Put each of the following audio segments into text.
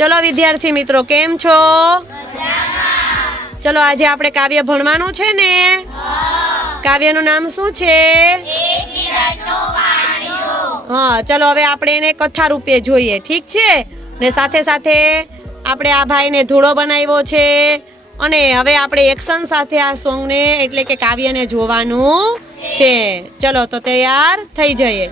चलो विद्यार्थी मित्रों केम छो? चलो आज आपणे काव्य भणवानुं छे ने? काव्यनुं नाम शुं छे? हाँ, चलो हवे आपणे एने कथा रूपे जोईए, ठीक छे ने? साथे साथे आपणे आ भाईने धूळो बनाव्यो छे अने हवे आपणे एक्शन साथे आ सोंग ने एटले के काव्यने जोवानुं छे। चलो तो तैयार थई जઈએ।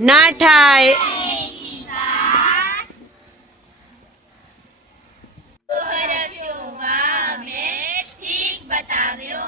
ना ठाय ठीक बताव्यो